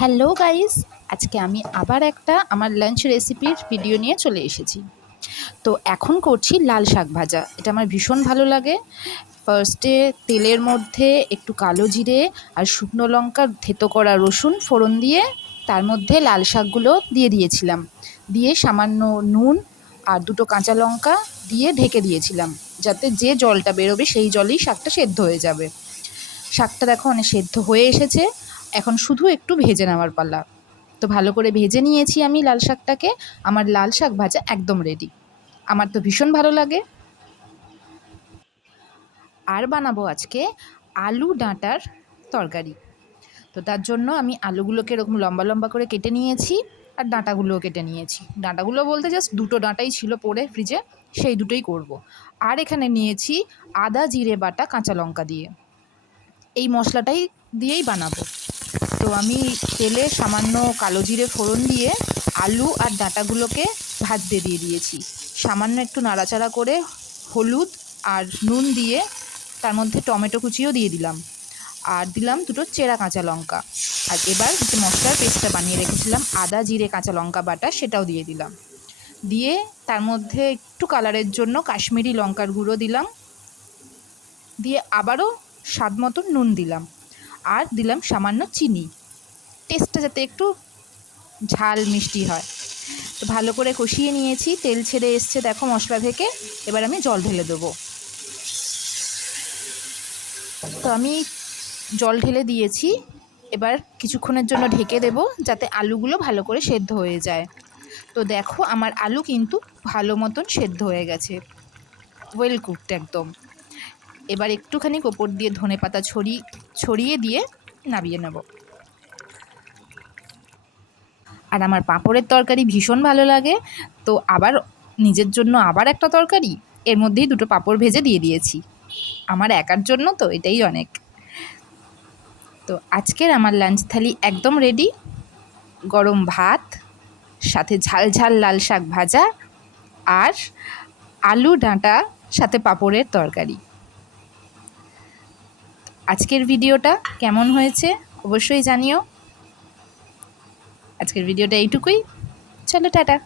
Hello guys, আজকে আমি আবার একটা আমার লাঞ্চ রেসিপির ভিডিও নিয়ে চলে এসেছি। তো এখন করছি লাল শাক ভাজা। এটা আমার ভীষণ ভালো লাগে। ফার্স্টে তেলের মধ্যে একটু কালো জিরে আর শুকনো লঙ্কা, থেতো করা রসুন ফোড়ন দিয়ে তার মধ্যে লাল শাকগুলো দিয়ে দিয়েছিলাম। দিয়ে সামান্য নুন আর দুটো কাঁচা লঙ্কা দিয়ে ঢেকে দিয়েছিলাম, যাতে যে জলটা বেরোবে সেই জলেই শাকটা সেদ্ধ হয়ে যাবে। শাকটা দেখো অনেক সেদ্ধ হয়ে এসেছে। এখন শুধু একটু ভেজে নেওয়ার পালা তো ভালো করে ভেজে নিয়েছি আমি লাল শাকটাকে। আমার লাল শাক ভাজা একদম রেডি আমার তো ভীষণ ভালো লাগে। আর বানাবো আজকে আলু ডাঁটার তরকারি। তো তার জন্য আমি আলুগুলোকে এরকম লম্বা লম্বা করে কেটে নিয়েছি আর ডাঁটাগুলোও কেটে নিয়েছি। ডাঁটাগুলো বলতে জাস্ট দুটো ডাঁটাই ছিল পড়ে ফ্রিজে সেই দুটোই করব। আর এখানে নিয়েছি আদা, জিরে বাটা, কাঁচা লঙ্কা দিয়ে। এই মশলাটাই দিয়েই বানাবো। তো আমি তেলে সামান্য কালো জিরে ফোড়ন দিয়ে আলু আর ডাঁটাগুলোকে ভাজতে দিয়ে দিয়েছি। সামান্য একটু নাড়াচাড়া করে হলুদ আর নুন দিয়ে তার মধ্যে টমেটো কুচিও দিয়ে দিলাম। আর দিলাম দুটো চেরা কাঁচা লঙ্কা। আর এবার যে মশলার পেস্টটা বানিয়ে রেখেছিলাম, আদা, জিরে, কাঁচা লঙ্কা বাটা, সেটাও দিয়ে দিলাম। দিয়ে তার মধ্যে একটু কালারের জন্য কাশ্মীরি লঙ্কার গুঁড়ো দিলাম। দিয়ে আবারও স্বাদ মতন নুন দিলাম। আর দিলাম সামান্য চিনি। টেস্টটা যাতে একটু ঝাল মিষ্টি হয়। তো ভালো করে কষিয়ে নিয়েছি, তেল ছেড়ে এসছে দেখো মশলা থেকে, এবার আমি জল ঢেলে দেবো। তো আমি জল ঢেলে দিয়েছি, এবার কিছুক্ষণের জন্য ঢেকে দেব যাতে আলুগুলো ভালো করে সেদ্ধ হয়ে যায়। তো দেখো আমার আলু কিন্তু ভালো মতন সেদ্ধ হয়ে গেছে ওয়েল কুকড একদম। এবার একটুখানি কোপর দিয়ে ধনে পাতা ছড়িয়ে ছড়িয়ে দিয়ে নামিয়ে নেব। আর আমার পাঁপড়ের তরকারি ভীষণ ভালো লাগে। তো আবার নিজের জন্য আবার একটা তরকারি, এর মধ্যেই দুটো পাঁপড় ভেজে দিয়ে দিয়েছি। আমার একার জন্য তো এটাই অনেক। তো আজকের আমার লাঞ্চ থালি একদম রেডি গরম ভাত, সাথে ঝাল ঝাল লাল শাক ভাজা আর আলু ডাঁটা, সাথে পাঁপড়ের তরকারি। আজকের ভিডিওটা কেমন হয়েছে অবশ্যই জানিও। আজকের ভিডিওটা এইটুকুই। চলো টাটা।